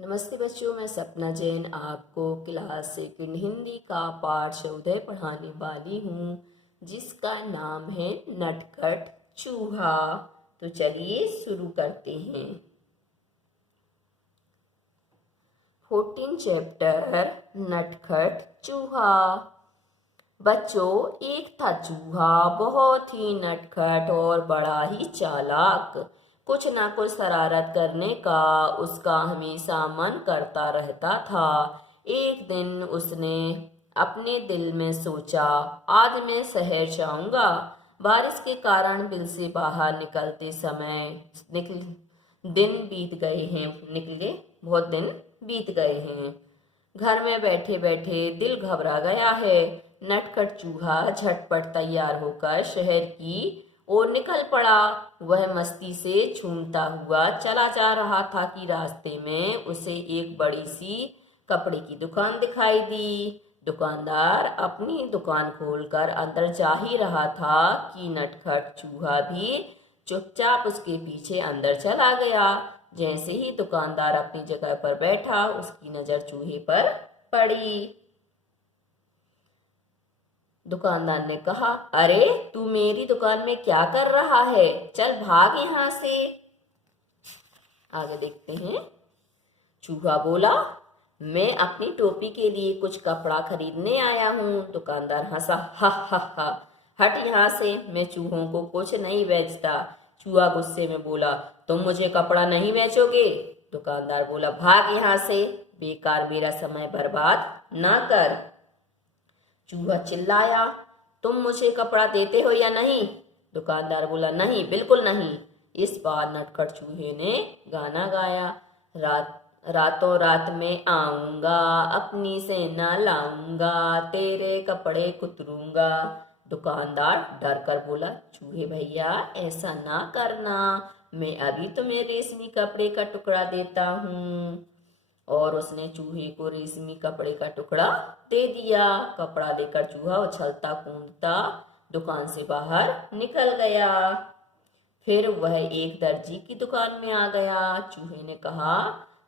नमस्ते बच्चों, मैं सपना जैन आपको क्लास सेकंड हिंदी का पाठ 14 पढ़ाने वाली हूँ, जिसका नाम है नटखट चूहा। तो चलिए शुरू करते हैं। 14 चैप्टर नटखट चूहा। बच्चों, एक था चूहा, बहुत ही नटखट और बड़ा ही चालाक। कुछ ना कुछ शरारत करने का उसका हमेशा मन करता रहता था। एक दिन उसने अपने दिल में सोचा, आज मैं शहर जाऊंगा। बारिश के कारण बिल से बाहर निकलते समय दिन बीत गए हैं निकले बहुत दिन बीत गए हैं। घर में बैठे बैठे दिल घबरा गया है। नटखट चूहा झटपट तैयार होकर शहर की ओर निकल पड़ा। वह मस्ती से झूमता हुआ चला जा रहा था कि रास्ते में उसे एक बड़ी सी कपड़े की दुकान दिखाई दी। दुकानदार अपनी दुकान खोलकर अंदर जा ही रहा था कि नटखट चूहा भी चुपचाप उसके पीछे अंदर चला गया। जैसे ही दुकानदार अपनी जगह पर बैठा, उसकी नजर चूहे पर पड़ी। दुकानदार ने कहा, अरे तू मेरी दुकान में क्या कर रहा है? चल भाग यहाँ से। आगे देखते हैं। चूहा बोला, मैं अपनी टोपी के लिए कुछ कपड़ा खरीदने आया हूँ। दुकानदार हंसा, हा हा हा, हट यहाँ से, मैं चूहों को कुछ नहीं बेचता। चूहा गुस्से में बोला, तुम मुझे कपड़ा नहीं बेचोगे? दुकानदार बोला, भाग यहाँ से, बेकार मेरा समय बर्बाद ना कर। चूहा चिल्लाया, तुम मुझे कपड़ा देते हो या नहीं? दुकानदार बोला, नहीं, बिल्कुल नहीं। इस बार नटखट चूहे ने गाना गाया, रातों रात में आऊंगा, अपनी सेना लाऊंगा, तेरे कपड़े कुतरूंगा। दुकानदार डर कर बोला, चूहे भैया ऐसा ना करना, मैं अभी तुम्हें रेशमी कपड़े का टुकड़ा देता हूँ। और उसने चूहे को रेशमी कपड़े का टुकड़ा दे दिया। कपड़ा लेकर चूहा उछलता कूदता दुकान से बाहर निकल गया। फिर वह एक दर्जी की दुकान में आ गया। चूहे ने कहा,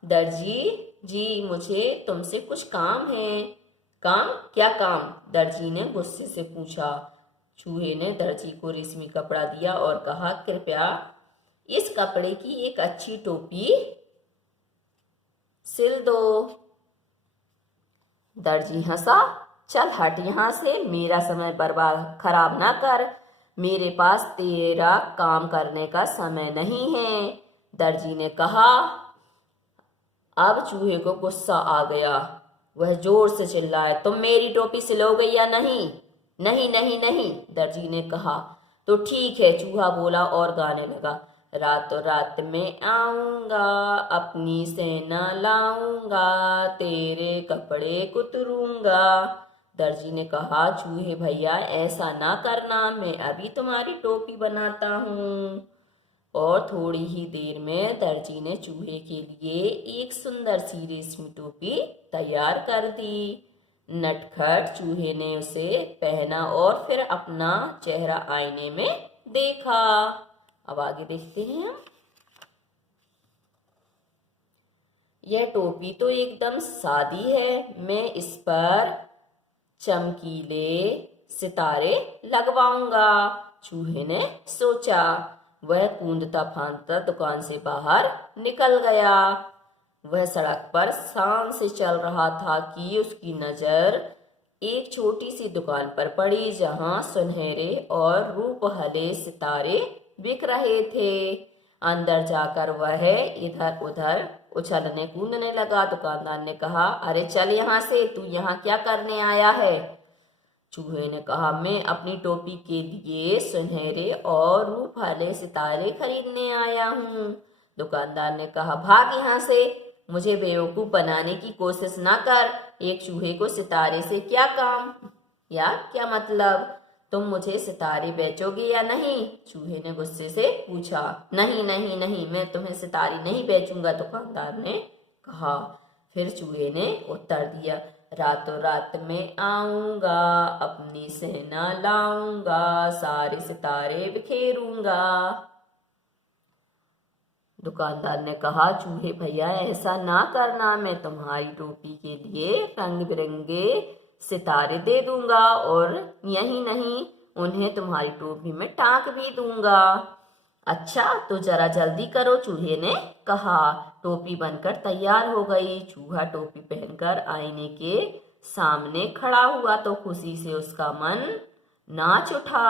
दर्जी जी, मुझे तुमसे कुछ काम है। काम? क्या काम? दर्जी ने गुस्से से पूछा। चूहे ने दर्जी को रेशमी कपड़ा दिया और कहा, कृपया इस कपड़े की एक अच्छी टोपी सिल दो। दर्जी हंसा, चल हट यहाँ से, मेरा समय बर्बाद खराब ना कर, मेरे पास तेरा काम करने का समय नहीं है। दर्जी ने कहा। अब चूहे को गुस्सा आ गया। वह जोर से चिल्लाए, तुम मेरी टोपी सिलोगे या नहीं? नहीं नहीं नहीं, दर्जी ने कहा। तो ठीक है, चूहा बोला और गाने लगा, रातों रात में आऊंगा, अपनी सेना लाऊंगा, तेरे कपड़े कुतरूंगा। दर्जी ने कहा, चूहे भैया ऐसा ना करना, मैं अभी तुम्हारी टोपी बनाता हूँ। और थोड़ी ही देर में दर्जी ने चूहे के लिए एक सुंदर सी रेशमी टोपी तैयार कर दी। नटखट चूहे ने उसे पहना और फिर अपना चेहरा आईने में देखा। अब आगे देखते हैं हम। यह टोपी तो एकदम सादी है, मैं इस पर चमकीले सितारे लगवाऊंगा, चूहे ने सोचा। वह कूदता फांदता दुकान से बाहर निकल गया। वह सड़क पर शान से चल रहा था कि उसकी नजर एक छोटी सी दुकान पर पड़ी, जहां सुनहरे और रूपहले सितारे बिक रहे थे। अंदर जाकर वह इधर उधर उछलने कूदने लगा। दुकानदार ने कहा, अरे चल यहाँ से, तू यहाँ क्या करने आया है? चूहे ने कहा, मैं अपनी टोपी के लिए सुनहरे और रूप वाले सितारे खरीदने आया हूँ। दुकानदार ने कहा, भाग यहाँ से, मुझे बेवकूफ बनाने की कोशिश ना कर। एक चूहे को सितारे से क्या काम या क्या मतलब? तुम मुझे सितारे बेचोगे या नहीं? चूहे ने गुस्से से पूछा। नहीं नहीं नहीं, मैं तुम्हें सितारे नहीं बेचूंगा, दुकानदार ने कहा। फिर चूहे ने उत्तर दिया, रातों रात में आऊंगा, अपनी सेना लाऊंगा, सारे सितारे बिखेरूंगा। दुकानदार ने कहा, चूहे भैया ऐसा ना करना, मैं तुम्हारी टोपी के लिए रंग बिरंगे सितारे दे दूंगा और यही नहीं, उन्हें तुम्हारी टोपी में टांक भी दूंगा। अच्छा तो जरा जल्दी करो, चूहे ने कहा। टोपी बनकर तैयार हो गई। चूहा टोपी पहनकर आईने के सामने खड़ा हुआ तो खुशी से उसका मन नाच उठा।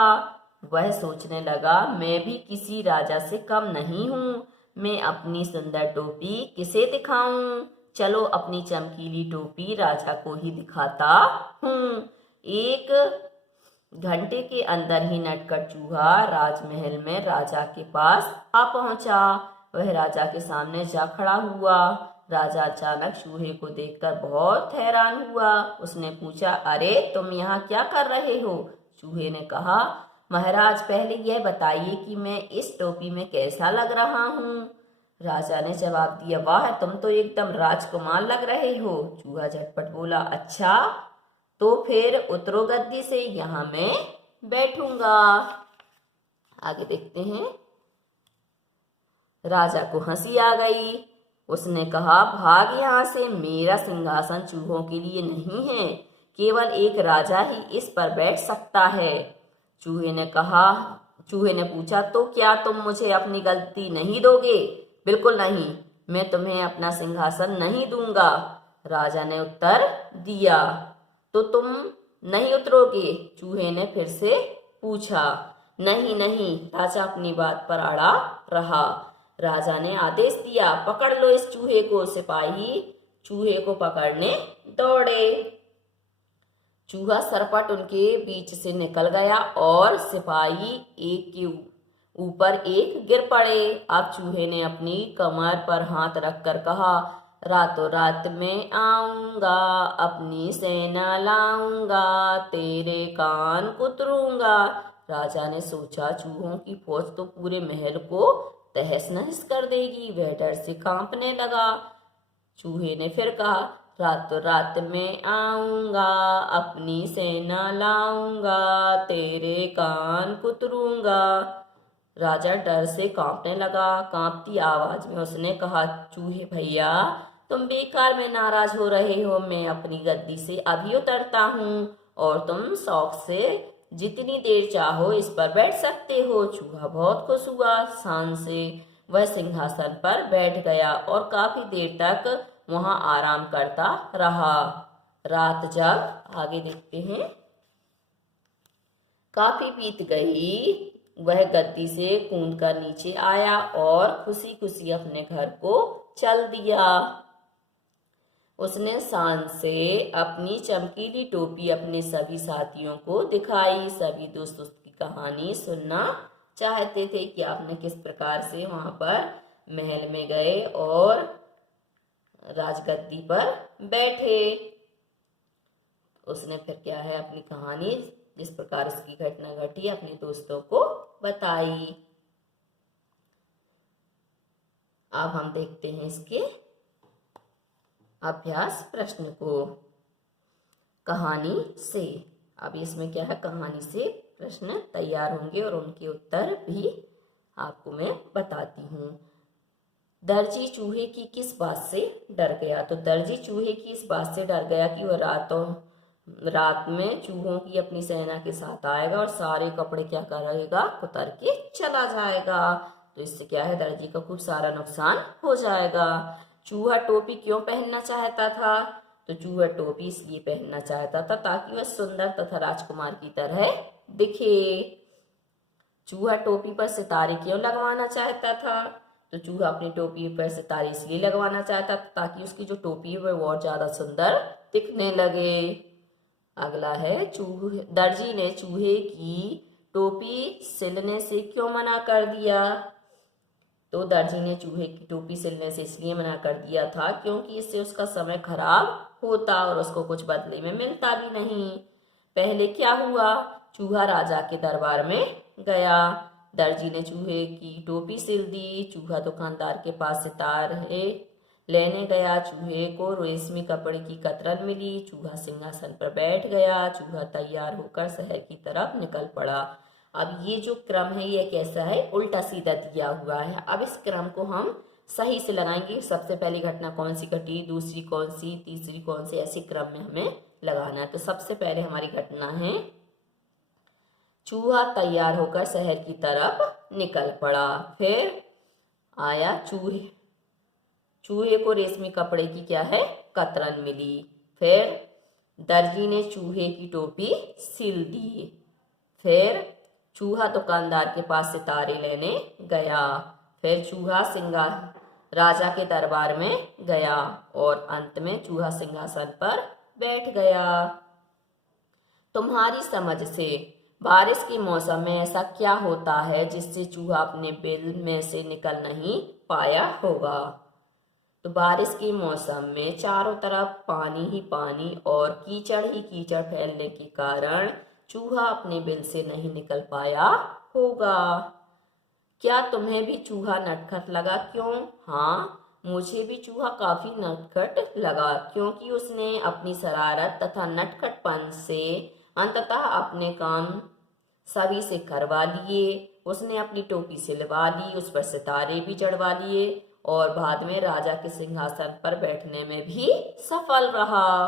वह सोचने लगा, मैं भी किसी राजा से कम नहीं हूँ, मैं अपनी सुंदर टोपी किसे दिखाऊं? चलो अपनी चमकीली टोपी राजा को ही दिखाता हूँ। एक घंटे के अंदर ही नटखट चूहा राजमहल में राजा के पास आ पहुंचा। वह राजा के सामने जा खड़ा हुआ। राजा अचानक चूहे को देखकर बहुत हैरान हुआ। उसने पूछा, अरे तुम यहाँ क्या कर रहे हो? चूहे ने कहा, महाराज पहले यह बताइए कि मैं इस टोपी में कैसा लग रहा हूँ? राजा ने जवाब दिया, वाह तुम तो एकदम राजकुमार लग रहे हो। चूहा झटपट बोला, अच्छा तो फिर उतरो गद्दी से, यहाँ मैं बैठूंगा। आगे देखते हैं। राजा को हंसी आ गई। उसने कहा, भाग यहाँ से, मेरा सिंहासन चूहों के लिए नहीं है, केवल एक राजा ही इस पर बैठ सकता है। चूहे ने पूछा, तो क्या तुम मुझे अपनी गलती नहीं दोगे? बिल्कुल नहीं, मैं तुम्हें अपना सिंहासन नहीं दूंगा। राजा ने उत्तर दिया। तो तुम नहीं उतरोगे? चूहे ने फिर से पूछा। नहीं नहीं, राजा अपनी बात पर अड़ा रहा। राजा ने आदेश दिया, पकड़ लो इस चूहे को। सिपाही चूहे को पकड़ने दौड़े। चूहा सरपट उनके बीच से निकल गया और सिपाही एक के ऊपर एक गिर पड़े। अब चूहे ने अपनी कमर पर हाथ रखकर कहा, रातों रात में आऊंगा, अपनी सेना लाऊंगा, तेरे कान कुतरूंगा। राजा ने सोचा, चूहों की फौज तो पूरे महल को तहस नहस कर देगी। वह डर से कांपने लगा। चूहे ने फिर कहा, रातों रात में आऊंगा, अपनी सेना लाऊंगा, तेरे कान कुतरूंगा। राजा डर से कांपने लगा। कांपती आवाज में उसने कहा, चूहे भैया तुम बेकार में नाराज हो रहे हो, मैं अपनी गद्दी से अभी उतरता हूँ और तुम शौक से जितनी देर चाहो इस पर बैठ सकते हो। चूहा बहुत खुश हुआ। शान से वह सिंहासन पर बैठ गया और काफी देर तक वहां आराम करता रहा। रात जब आगे देखते हैं। काफी बीत गई। वह गद्दी से कूदकर नीचे आया और खुशी खुशी अपने घर को चल दिया। उसने शान से अपनी चमकीली टोपी अपने सभी साथियों को दिखाई। सभी दोस्त उसकी कहानी सुनना चाहते थे कि आपने किस प्रकार से वहां पर महल में गए और राजगद्दी पर बैठे। उसने फिर क्या है अपनी कहानी, जिस प्रकार उसकी घटना घटी, अपने दोस्तों को बताई। अब हम देखते हैं इसके अभ्यास प्रश्न को। कहानी से, अब इसमें क्या है, कहानी से प्रश्न तैयार होंगे और उनके उत्तर भी आपको मैं बताती हूँ। दर्जी चूहे की किस बात से डर गया? तो दर्जी चूहे की इस बात से डर गया कि वह रात में चूहों की अपनी सेना के साथ आएगा और सारे कपड़े क्या करेगा, कुतर के चला जाएगा। तो इससे क्या है, दर्जी का खूब सारा नुकसान हो जाएगा। चूहा टोपी क्यों पहनना चाहता था? तो चूहा टोपी इसलिए पहनना चाहता था ताकि वह सुंदर तथा राजकुमार की तरह दिखे। चूहा टोपी पर सितारे क्यों लगवाना चाहता था? तो चूहा अपनी टोपी पर सितारे इसलिए लगवाना चाहता था ताकि उसकी जो टोपी है वह और ज्यादा सुंदर दिखने लगे। अगला है, दर्जी ने चूहे की टोपी सिलने से क्यों मना कर दिया? तो दर्जी ने चूहे की टोपी सिलने से इसलिए मना कर दिया था क्योंकि इससे उसका समय खराब होता और उसको कुछ बदले में मिलता भी नहीं। पहले क्या हुआ, चूहा राजा के दरबार में गया। दर्जी ने चूहे की टोपी सिल दी। चूहा दुकानदार के पास सितारे लेने गया। चूहे को रेशमी कपड़े की कतरन मिली। चूहा सिंहासन पर बैठ गया। चूहा तैयार होकर शहर की तरफ निकल पड़ा। अब ये जो क्रम है ये कैसा है, उल्टा सीधा दिया हुआ है। अब इस क्रम को हम सही से लगाएंगे। सबसे पहली घटना कौन सी घटी, दूसरी कौन सी, तीसरी कौन सी, ऐसे क्रम में हमें लगाना है। तो सबसे पहले हमारी घटना है, चूहा तैयार होकर शहर की तरफ निकल पड़ा। फिर आया चूहे को रेशमी कपड़े की क्या है, कतरन मिली। फिर दर्जी ने चूहे की टोपी सिल दी। फिर चूहा दुकानदार के पास सितारे लेने गया। फिर चूहा राजा के दरबार में गया और अंत में चूहा सिंहासन पर बैठ गया। तुम्हारी समझ से बारिश के मौसम में ऐसा क्या होता है जिससे चूहा अपने बिल में से निकल नहीं पाया होगा। तो बारिश के मौसम में चारों तरफ पानी ही पानी और कीचड़ ही कीचड़ फैलने के कारण चूहा अपने बिल से नहीं निकल पाया होगा। क्या तुम्हें भी चूहा नटखट लगा? क्यों? हाँ, मुझे भी चूहा काफी नटखट लगा, क्योंकि उसने अपनी शरारत तथा नटखटपन से अंततः अपने काम सभी से करवा लिए। उसने अपनी टोपी सिलवा ली, उस पर सितारे भी चढ़वा लिए और बाद में राजा के सिंहासन पर बैठने में भी सफल रहा।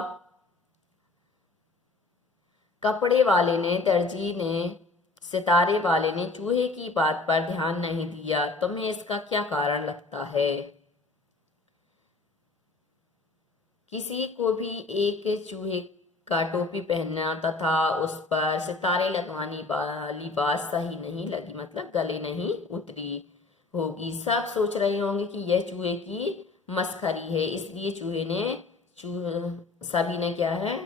कपड़े वाले ने, दर्जी ने, सितारे वाले ने चूहे की बात पर ध्यान नहीं दिया। तुम्हें इसका क्या कारण लगता है? किसी को भी एक चूहे का टोपी पहनना तथा उस पर सितारे लगवाने वाली बात सही नहीं लगी, मतलब गले नहीं उतरी होगी। सब सोच रहे होंगे कि यह चूहे की मस्खरी है, इसलिए सभी ने क्या है,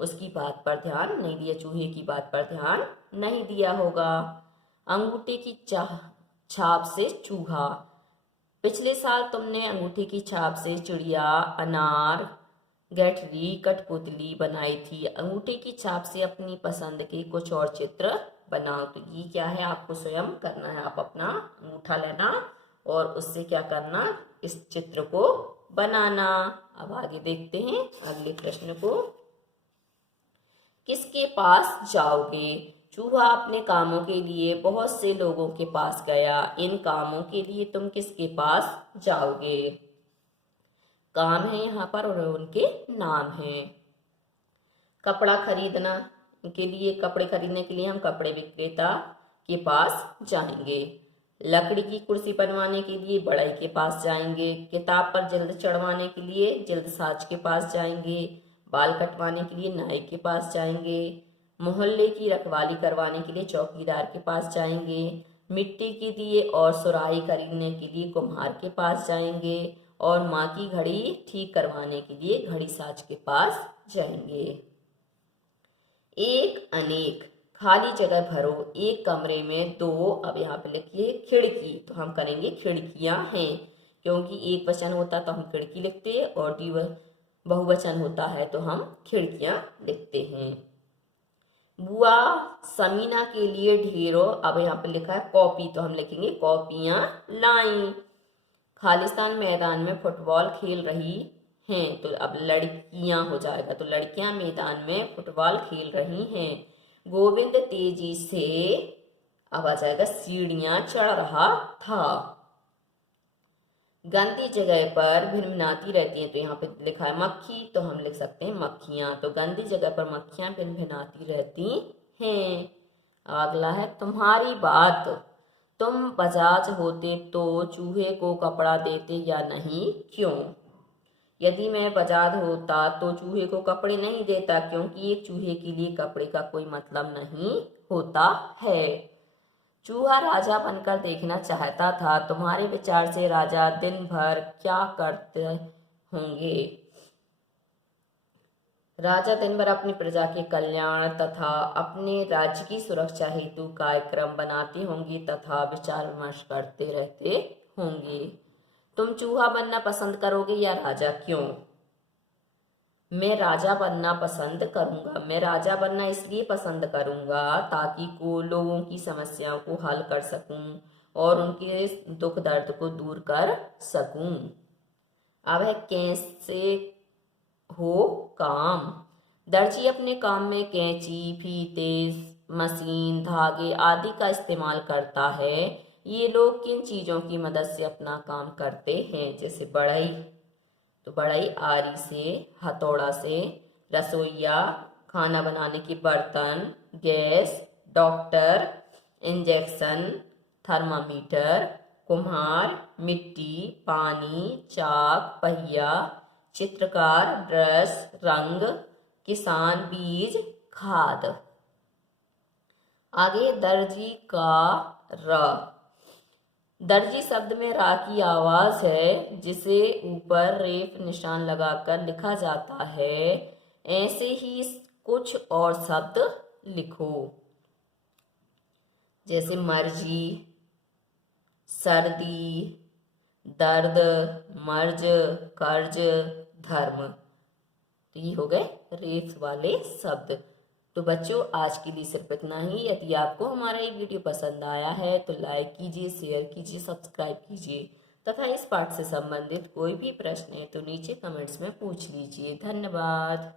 उसकी बात पर ध्यान नहीं दिया, चूहे की बात पर ध्यान नहीं दिया होगा। अंगूठे की छाप से चूहा। पिछले साल तुमने अंगूठे की छाप से चिड़िया, अनार, गठरी, कठपुतली बनाई थी। अंगूठे की छाप से अपनी पसंद के कुछ और चित्र बनाओ। तो ये क्या है, आपको स्वयं करना है। आप अपना अंगूठा लेना और उससे क्या करना, इस चित्र को बनाना। अब आगे देखते हैं अगले प्रश्न को। किसके पास जाओगे? चूहा अपने कामों के लिए बहुत से लोगों के पास गया। इन कामों के लिए तुम किसके पास जाओगे? काम है यहाँ पर और उनके नाम हैं। कपड़ा खरीदना के लिए, कपड़े खरीदने के लिए हम कपड़े विक्रेता के पास जाएंगे। लकड़ी की कुर्सी बनवाने के लिए बढ़ई के पास जाएंगे। किताब पर जल्द चढ़वाने के लिए जल्दसाज के पास जाएंगे। बाल कटवाने के लिए नाई के पास जाएंगे। मोहल्ले की रखवाली करवाने के लिए चौकीदार के पास जाएंगे। मिट्टी के दिए और सुराही खरीदने के लिए कुम्हार के पास जाएंगे और माँ की घड़ी ठीक करवाने के लिए घड़ी साज के पास जाएंगे। एक अनेक, खाली जगह भरो। एक कमरे में दो, अब यहाँ पे लिखिए खिड़की, तो हम करेंगे खिड़कियां हैं, क्योंकि एक वचन होता तो हम खिड़की लिखते हैं और बहुवचन होता है तो हम खिड़कियां लिखते हैं। बुआ समीना के लिए ढेरों, अब यहाँ पे लिखा है कॉपी, तो हम लिखेंगे कॉपियां लाई। खालिस्तान मैदान में फुटबॉल खेल रही हैं, तो अब लड़कियां हो जाएगा, तो लड़कियां मैदान में फुटबॉल खेल रही हैं। गोविंद तेजी से, अब आ जाएगा सीढ़ियां चढ़ रहा था। गंदी जगह पर भिनभिनाती रहती हैं, तो यहाँ पे लिखा है मक्खी, तो हम लिख सकते हैं मक्खियां। तो गंदी जगह पर मक्खियां भिनभिनाती रहती हैं। अगला है तुम्हारी बात। तुम बजाज होते तो चूहे को कपड़ा देते या नहीं? क्यों? यदि मैं बजाज होता तो चूहे को कपड़े नहीं देता, क्योंकि एक चूहे के लिए कपड़े का कोई मतलब नहीं होता है। चूहा राजा बनकर देखना चाहता था। तुम्हारे विचार से राजा दिन भर क्या करते होंगे? राजा दिन भर अपनी प्रजा के कल्याण तथा अपने राज्य की सुरक्षा हेतु कार्यक्रम बनाते होंगे तथा विचार विमर्श करते रहते होंगे। तुम चूहा बनना पसंद करोगे या राजा? क्यों? मैं राजा बनना पसंद करूंगा। मैं राजा बनना इसलिए पसंद करूंगा ताकि लोगों की समस्याओं को हल कर सकूं और उनके दुख दर्द को दूर कर सकूं। अब है कैसे हो काम। दर्जी अपने काम में कैंची, फीते, मशीन, धागे आदि का इस्तेमाल करता है। ये लोग किन चीज़ों की मदद से अपना काम करते हैं? जैसे बढ़ई, तो बढ़ई आरी से, हथौड़ा से, रसोइया खाना बनाने के बर्तन, गैस, डॉक्टर, इंजेक्शन, थर्मामीटर, कुम्हार, मिट्टी, पानी, चाक, पहिया, चित्रकार, ब्रश, रंग, किसान, बीज, खाद। आगे दर्जी का र। दर्जी शब्द में रा की आवाज है, जिसे ऊपर रेफ निशान लगाकर लिखा जाता है। ऐसे ही कुछ और शब्द लिखो, जैसे मर्जी, सर्दी, दर्द, मर्ज, कर्ज, धर्म। तो ये हो गए रेफ वाले शब्द। तो बच्चों आज के लिए सिर्फ इतना ही। यदि आपको हमारा ये वीडियो पसंद आया है तो लाइक कीजिए, शेयर कीजिए, सब्सक्राइब कीजिए तथा इस पाठ से संबंधित कोई भी प्रश्न है तो नीचे कमेंट्स में पूछ लीजिए। धन्यवाद।